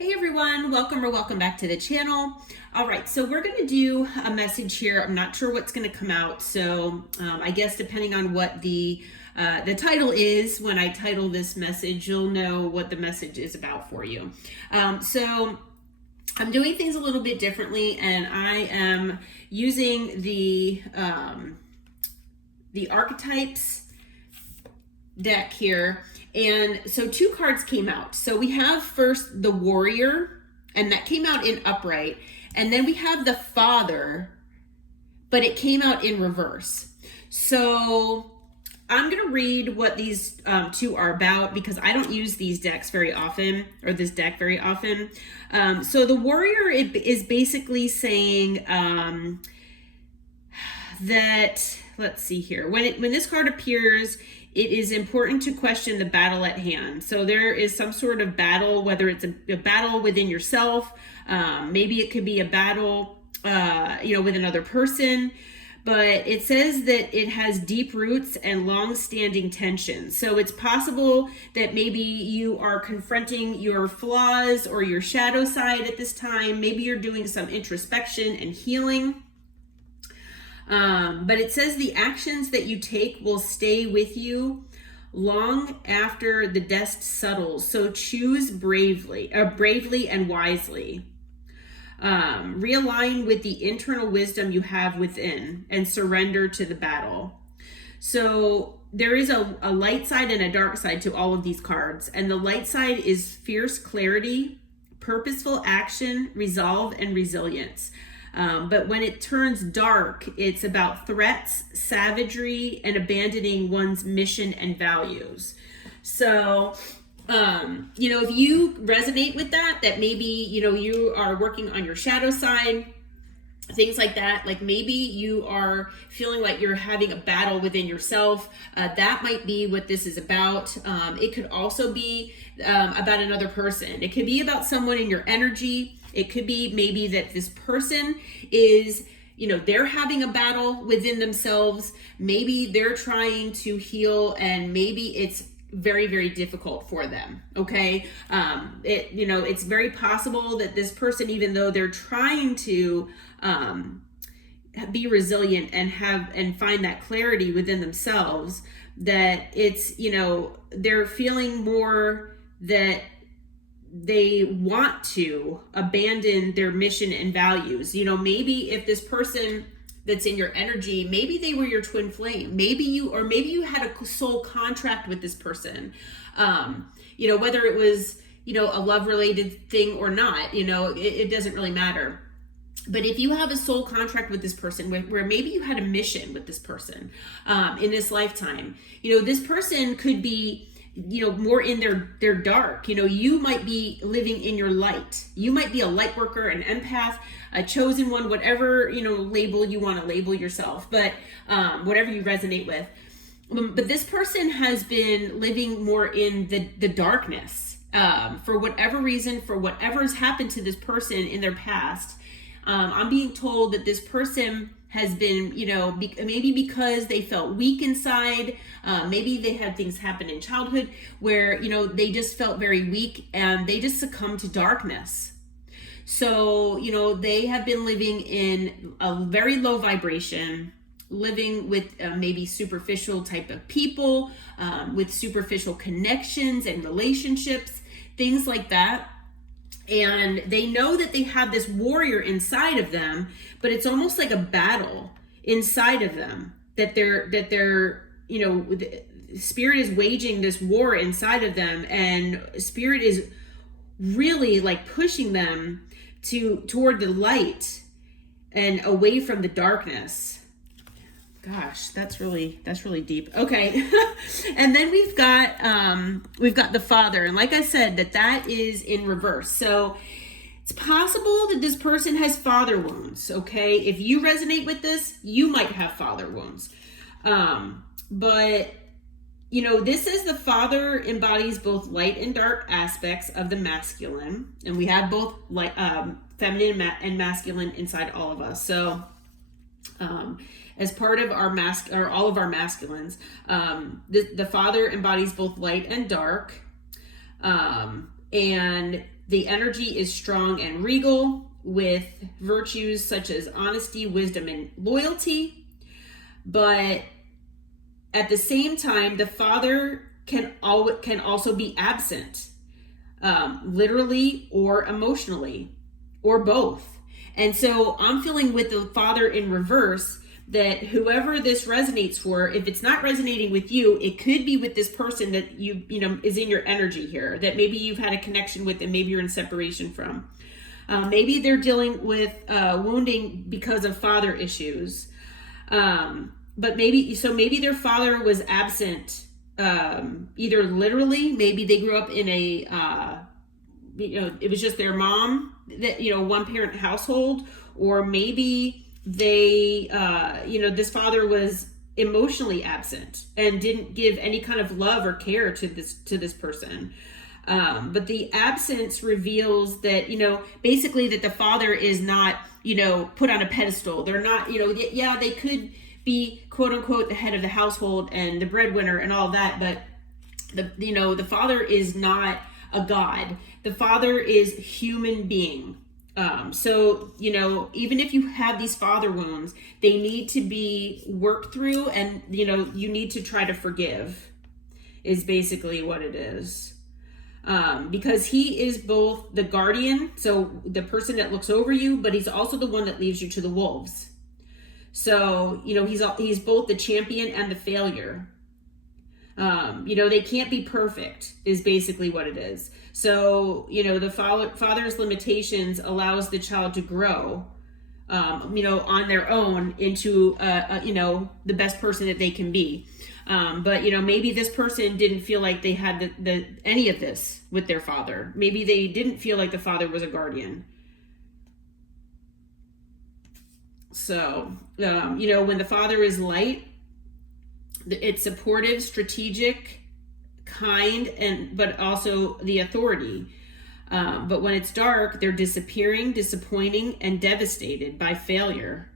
Hey everyone, welcome or welcome back to the channel. All right, so we're going to do a message here. I'm not sure what's going to come out, so I guess depending on what the title is, when I title this message, you'll know what the message is about for you. So I'm doing things a little bit differently, and I am using the archetypes deck here. And so two cards came out. So we have first the Warrior, and that came out in upright. And then we have the Father, but it came out in reverse. So I'm going to read what these two are about because I don't use these decks very often, or this deck very often. So the Warrior is basically saying that, let's see here, when this card appears, it is important to question the battle at hand. So there is some sort of battle, whether it's a battle within yourself, maybe it could be a battle, with another person. But it says that it has deep roots and long-standing tension. So it's possible that maybe you are confronting your flaws or your shadow side at this time. Maybe you're doing some introspection and healing. But it says the actions that you take will stay with you long after the dust settles. So choose bravely and wisely. Realign with the internal wisdom you have within and surrender to the battle. So there is a light side and a dark side to all of these cards. And the light side is fierce clarity, purposeful action, resolve, and resilience. But when it turns dark, it's about threats, savagery, and abandoning one's mission and values. So, if you resonate with that maybe, you are working on your shadow side, things like that, like maybe you are feeling like you're having a battle within yourself, that might be what this is about. It could also be about another person. It could be about someone in your energy. It could be maybe that this person is, they're having a battle within themselves. Maybe they're trying to heal, and maybe it's very, very difficult for them. Okay. It's very possible that this person, even though they're trying to be resilient and find that clarity within themselves, that it's, they're feeling more that they want to abandon their mission and values. Maybe if this person that's in your energy, maybe they were your twin flame, maybe you had a soul contract with this person, whether it was, a love related thing or not, it doesn't really matter. But if you have a soul contract with this person, where maybe you had a mission with this person in this lifetime, this person could be, more in their dark. You might be living in your light. You might be a light worker, an empath, a chosen one, whatever, label you want to label yourself, but whatever you resonate with. But this person has been living more in the darkness for whatever reason, for whatever's happened to this person in their past. I'm being told that this person has been, maybe because they felt weak inside, maybe they had things happen in childhood where, they just felt very weak and they just succumbed to darkness. So, they have been living in a very low vibration, living with maybe superficial type of people, with superficial connections and relationships, things like that. And they know that they have this warrior inside of them, but it's almost like a battle inside of them that they're spirit is waging this war inside of them, and spirit is really like pushing them toward the light and away from the darkness. Gosh, that's really deep. Okay. And then we've got the Father. And like I said, that is in reverse. So it's possible that this person has father wounds. Okay. If you resonate with this, you might have father wounds. But this is the Father embodies both light and dark aspects of the masculine. And we have both light, feminine and masculine inside all of us. So, as part of our all of our masculines, the Father embodies both light and dark, and The energy is strong and regal with virtues such as honesty, wisdom, and loyalty. But at the same time, the father can also be absent, literally or emotionally, or both. And so I'm feeling with the father in reverse that whoever this resonates for, if it's not resonating with you, it could be with this person that you know is in your energy here, that maybe you've had a connection with and maybe you're in separation from. Maybe they're dealing with wounding because of father issues. But maybe their father was absent, either literally, maybe they grew up in a, it was just their mom, that, one parent household, or maybe they, this father was emotionally absent and didn't give any kind of love or care to this person. But the absence reveals that, basically that the father is not, put on a pedestal. They're not, they could be quote unquote the head of the household and the breadwinner and all that, but the father is not a god. The father is human being. So, even if you have these father wounds, they need to be worked through, and, you need to try to forgive, is basically what it is. Because he is both the guardian, so the person that looks over you, but he's also the one that leaves you to the wolves. So, he's both the champion and the failure. They can't be perfect, is basically what it is. So, the father's limitations allows the child to grow, on their own into, the best person that they can be. But, maybe this person didn't feel like they had any of this with their father. Maybe they didn't feel like the father was a guardian. So, when the father is light, it's supportive, strategic, kind, but also the authority. But when it's dark, they're disappearing, disappointing, and devastated by failure.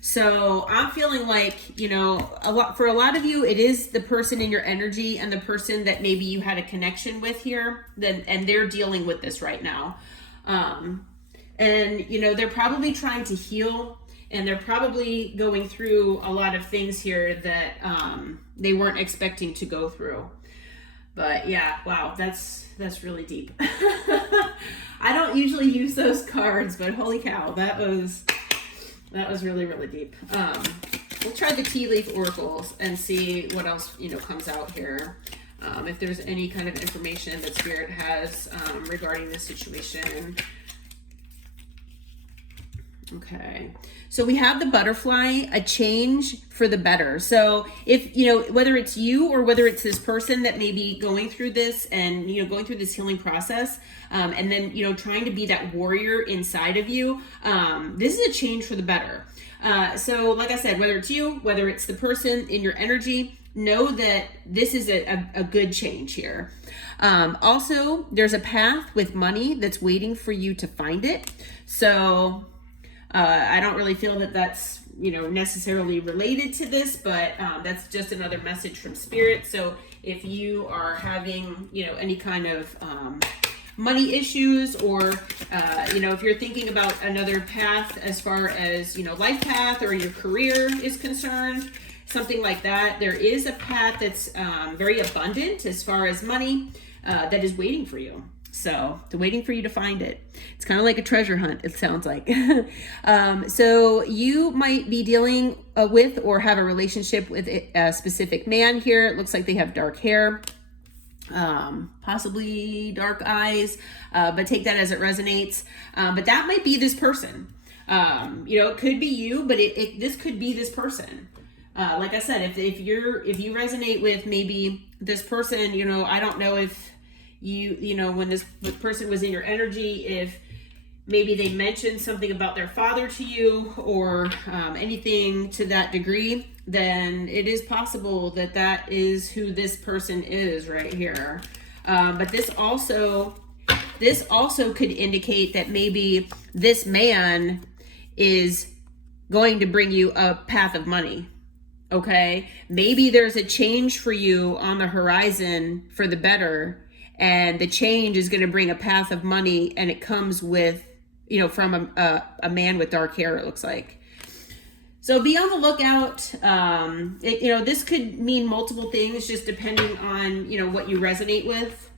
So I'm feeling like, for a lot of you, it is the person in your energy and the person that maybe you had a connection with here, and they're dealing with this right now. And, they're probably trying to heal, and they're probably going through a lot of things here that they weren't expecting to go through. But yeah, wow, that's really deep. I don't usually use those cards, but holy cow, that was really, really deep. We'll try the tea leaf oracles and see what else, comes out here. If there's any kind of information that Spirit has regarding this situation. Okay, so we have the butterfly, a change for the better. So if, whether it's you or whether it's this person that may be going through this and, going through this healing process, and then, trying to be that warrior inside of you, this is a change for the better. So like I said, whether it's you, whether it's the person in your energy, know that this is a good change here. Also, there's a path with money that's waiting for you to find it. So I don't really feel that that's, necessarily related to this, but that's just another message from Spirit. So if you are having, any kind of money issues, or, if you're thinking about another path as far as, life path or your career is concerned, something like that, there is a path that's very abundant as far as money that is waiting for you. So they're waiting for you to find it. It's kind of like a treasure hunt, it sounds like. So you might be dealing with or have a relationship with a specific man here. It looks like they have dark hair, possibly dark eyes, but take that as it resonates. But that might be this person. It could be you, but this could be this person. Like I said, if you resonate with maybe this person, I don't know if when this person was in your energy, if maybe they mentioned something about their father to you, or anything to that degree, then it is possible that is who this person is right here. But this also could indicate that maybe this man is going to bring you a path of money. Okay, maybe there's a change for you on the horizon for the better, and the change is going to bring a path of money, and it comes with, from a man with dark hair, it looks like. So be on the lookout. This could mean multiple things, just depending on, what you resonate with.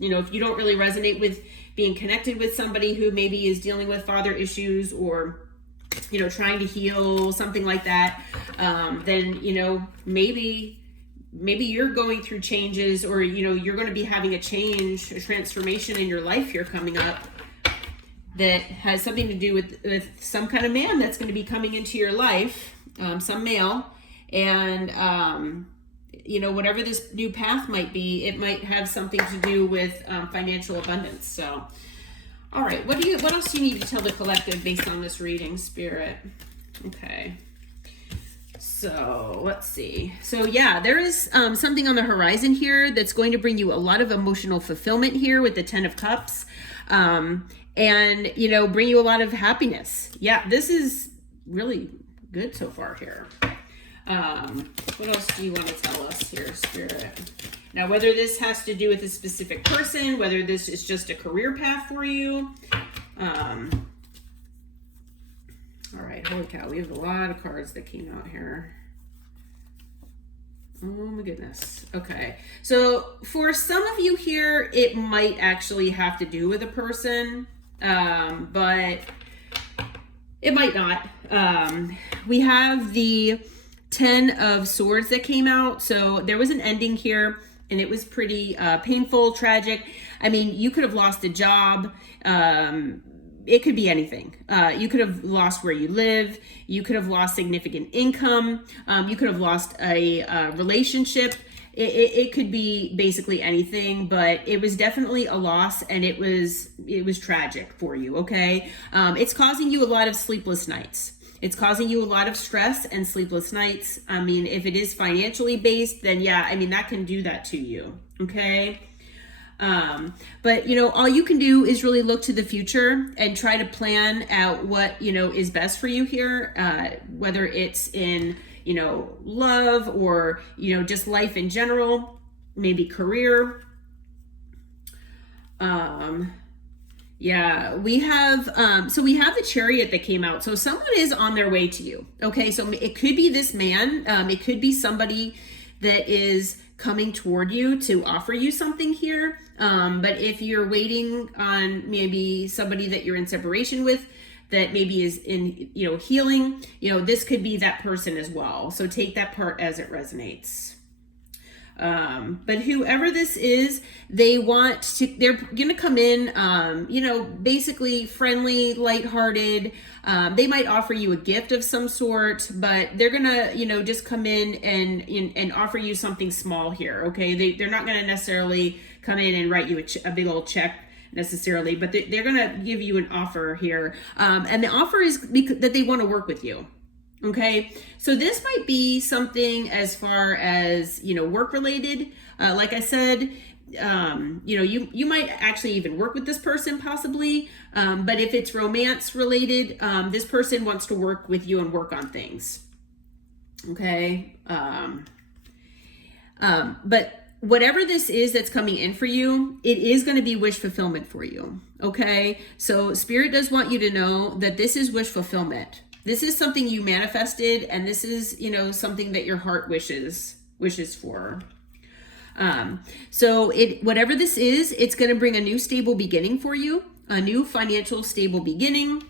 If you don't really resonate with being connected with somebody who maybe is dealing with father issues, or, trying to heal, something like that, then, maybe you're going through changes, or, you're going to be having a transformation in your life here coming up that has something to do with some kind of man that's going to be coming into your life, some male. And, whatever this new path might be, it might have something to do with financial abundance. So, all right, what else do you need to tell the collective based on this reading, Spirit? Okay. So let's see. So yeah, there is something on the horizon here that's going to bring you a lot of emotional fulfillment here with the 10 of Cups, and, bring you a lot of happiness. Yeah, this is really good so far here. What else do you want to tell us here, Spirit? Now, whether this has to do with a specific person, whether this is just a career path for you, all right, holy cow, we have a lot of cards that came out here. Oh my goodness. Okay, so for some of you here, it might actually have to do with a person, but it might not. We have the 10 of Swords that came out, so there was an ending here, and it was pretty painful, tragic. I mean, you could have lost a job. It could be anything. You could have lost where you live. You could have lost significant income. You could have lost a relationship. It could be basically anything, but it was definitely a loss, and it was tragic for you, okay? It's causing you a lot of sleepless nights. It's causing you a lot of stress and sleepless nights. I mean, if it is financially based, then yeah, I mean, that can do that to you, okay? But all you can do is really look to the future and try to plan out what, is best for you here, whether it's in, love, or, just life in general, maybe career. Yeah, we have, we have the Chariot that came out. So someone is on their way to you. Okay. So it could be this man. It could be somebody that is coming toward you to offer you something here. But if you're waiting on maybe somebody that you're in separation with, that maybe is in, healing, this could be that person as well. So take that part as it resonates. But whoever this is, they're going to come in, basically friendly, lighthearted. They might offer you a gift of some sort, but they're going to, just come in and offer you something small here. Okay. They're not going to necessarily come in and write you a big old check necessarily, but they're going to give you an offer here. And the offer is that they want to work with you. Okay, so this might be something as far as, work related. Like I said, you might actually even work with this person possibly. But if it's romance related, this person wants to work with you and work on things. Okay. But whatever this is that's coming in for you, it is going to be wish fulfillment for you. Okay. So Spirit does want you to know that this is wish fulfillment. This is something you manifested, and this is, something that your heart wishes for. So whatever this is, it's going to bring a new stable beginning for you, a new financial stable beginning.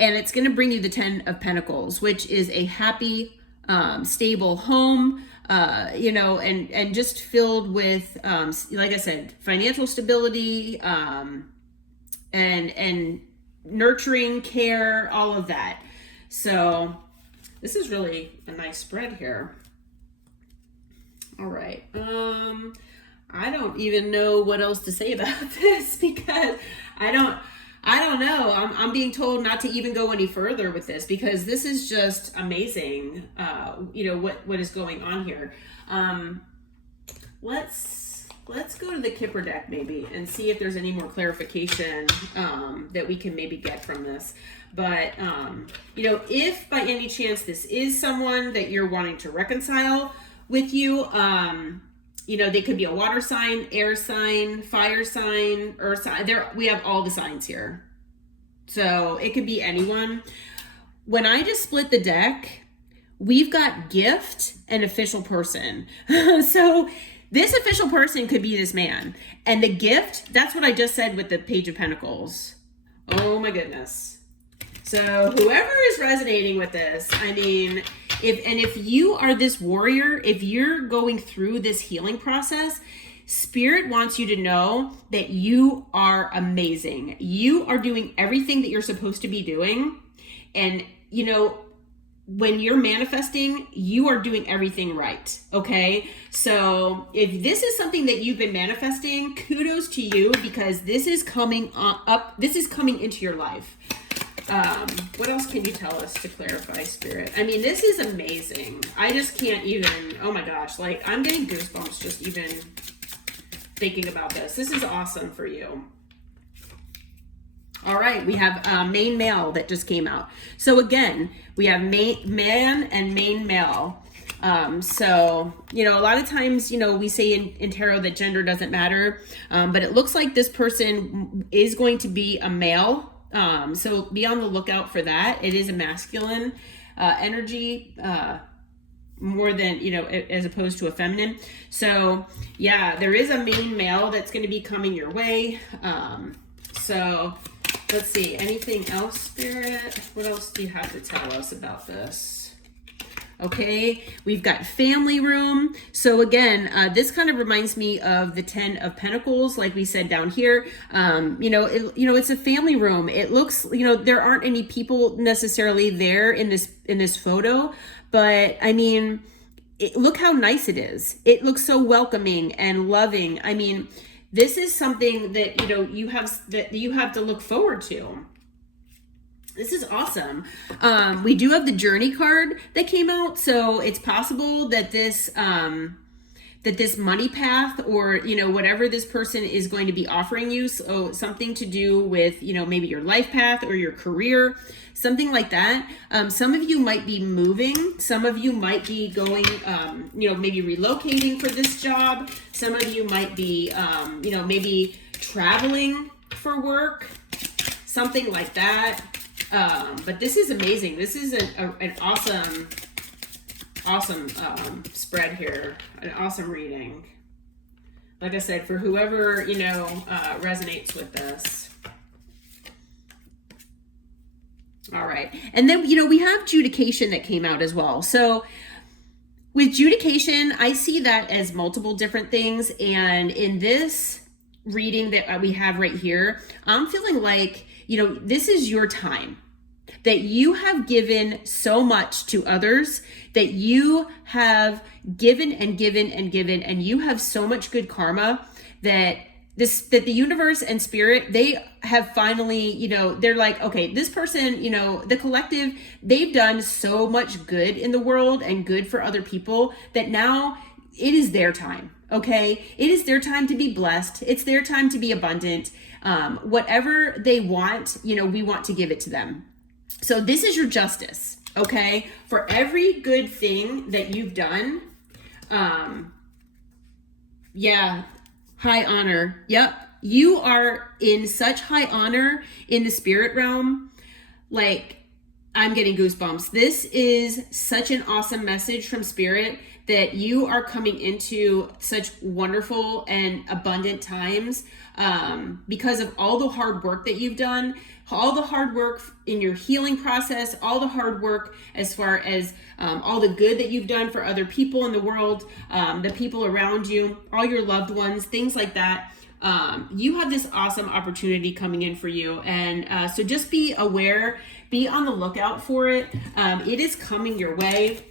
And it's going to bring you the 10 of Pentacles, which is a happy, stable home, and just filled with, like I said, financial stability, and nurturing, care, all of that. So this is really a nice spread here. All right. I don't even know what else to say about this, because I don't know. I'm being told not to even go any further with this, because this is just amazing. What is going on here. Let's go to the Kipper deck maybe and see if there's any more clarification that we can maybe get from this. But, if by any chance this is someone that you're wanting to reconcile with you, they could be a water sign, air sign, fire sign, earth sign. We have all the signs here. So it could be anyone. When I just split the deck, we've got gift and official person. So this official person could be this man. And the gift, that's what I just said with the Page of Pentacles. Oh my goodness. So whoever is resonating with this, I mean, if you are this warrior, if you're going through this healing process, Spirit wants you to know that you are amazing. You are doing everything that you're supposed to be doing. And, when you're manifesting, you are doing everything right. Okay. So if this is something that you've been manifesting, kudos to you, because this is coming up. This is coming into your life. What else can you tell us to clarify, Spirit? I mean, this is amazing. I just can't even, oh my gosh, like I'm getting goosebumps just even thinking about this. This is awesome for you. All right, we have main male that just came out. So again, we have man and main male. So, a lot of times, we say in tarot that gender doesn't matter, but it looks like this person is going to be a male. So be on the lookout for that. It is a masculine energy, more than, as opposed to a feminine. So yeah, there is a main male that's going to be coming your way. So let's see, anything else, Spirit? What else do you have to tell us about this? Okay, we've got family room. So again, this kind of reminds me of the 10 of Pentacles, like we said down here. It's a family room. It looks, there aren't any people necessarily there in this photo, but I mean, look how nice it is. It looks so welcoming and loving. I mean, this is something that, you have to look forward to. This is awesome. We do have the Journey card that came out. So it's possible that this money path, or, whatever this person is going to be offering you, so something to do with, maybe your life path or your career, something like that. Some of you might be moving. Some of you might be going, maybe relocating for this job. Some of you might be, maybe traveling for work, something like that. But this is amazing. This is an awesome spread here, an awesome reading. Like I said, for whoever, resonates with this. All right. And then, we have Judication that came out as well. So with Judication, I see that as multiple different things. And in this reading that we have right here, I'm feeling like, this is your time, that you have given so much to others, that you have given and given and given, and you have so much good karma that the universe and Spirit, they have finally, they're like, okay, this person, the collective, they've done so much good in the world and good for other people, that now it is their time. Okay. It is their time to be blessed. It's their time to be abundant. Whatever they want, we want to give it to them. So this is your justice. Okay. For every good thing that you've done. Yeah. High honor. Yep. You are in such high honor in the spirit realm. Like, I'm getting goosebumps. This is such an awesome message from Spirit, that you are coming into such wonderful and abundant times because of all the hard work that you've done, all the hard work in your healing process, all the hard work as far as all the good that you've done for other people in the world, the people around you, all your loved ones, things like that. You have this awesome opportunity coming in for you. And so just be aware, be on the lookout for it. It is coming your way.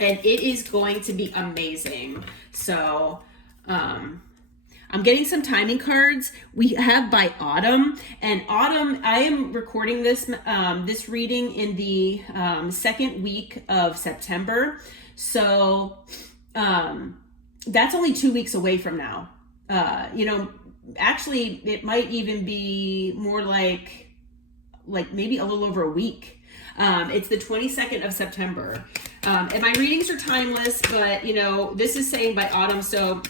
And it is going to be amazing. So, I'm getting some timing cards. We have by Autumn. And Autumn, I am recording this reading in the second week of September. So, that's only 2 weeks away from now. Actually, it might even be more like maybe a little over a week. It's the 22nd of September. And my readings are timeless, but you know, this is saying by autumn. So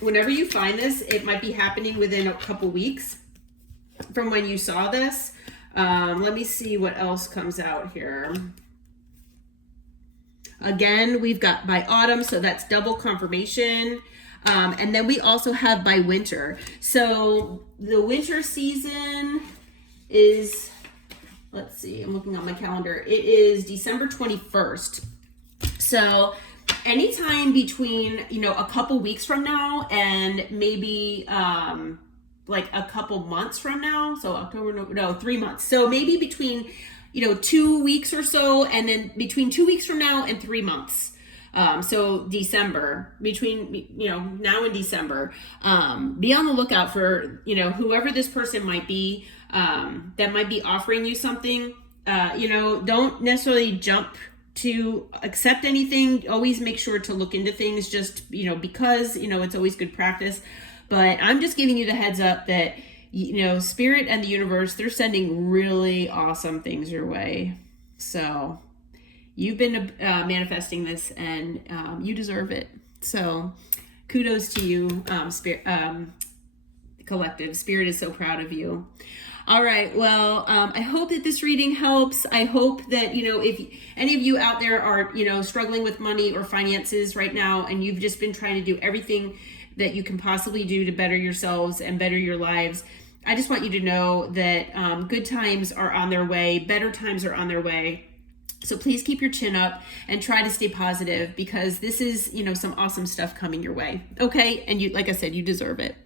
whenever you find this, it might be happening within a couple weeks from when you saw this. Let me see what else comes out here. Again, we've got by autumn, so that's double confirmation. And then we also have by winter. So the winter season is, let's see, I'm looking on my calendar. It is December 21st. So anytime between, you know, a couple weeks from now and maybe like a couple months from now. So October, no, 3 months. So maybe between, you know, 2 weeks or so, and then between 2 weeks from now and 3 months. So December, between, you know, now and December, be on the lookout for, you know, whoever this person might be, that might be offering you something. You know, don't necessarily jump to accept anything. Always make sure to look into things, just, you know, because, you know, it's always good practice. But I'm just giving you the heads up that, you know, Spirit and the universe, they're sending really awesome things your way. So you've been manifesting this, and you deserve it. So kudos to you, Spirit, Collective. Spirit is so proud of you. All right. Well, I hope that this reading helps. I hope that, you know, if any of you out there are, you know, struggling with money or finances right now, and you've just been trying to do everything that you can possibly do to better yourselves and better your lives, I just want you to know that good times are on their way. Better times are on their way. So please keep your chin up and try to stay positive, because this is, you know, some awesome stuff coming your way. Okay. And you, like I said, you deserve it.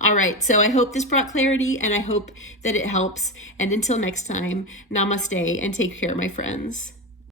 All right. So I hope this brought clarity, and I hope that it helps. And until next time, namaste and take care, my friends.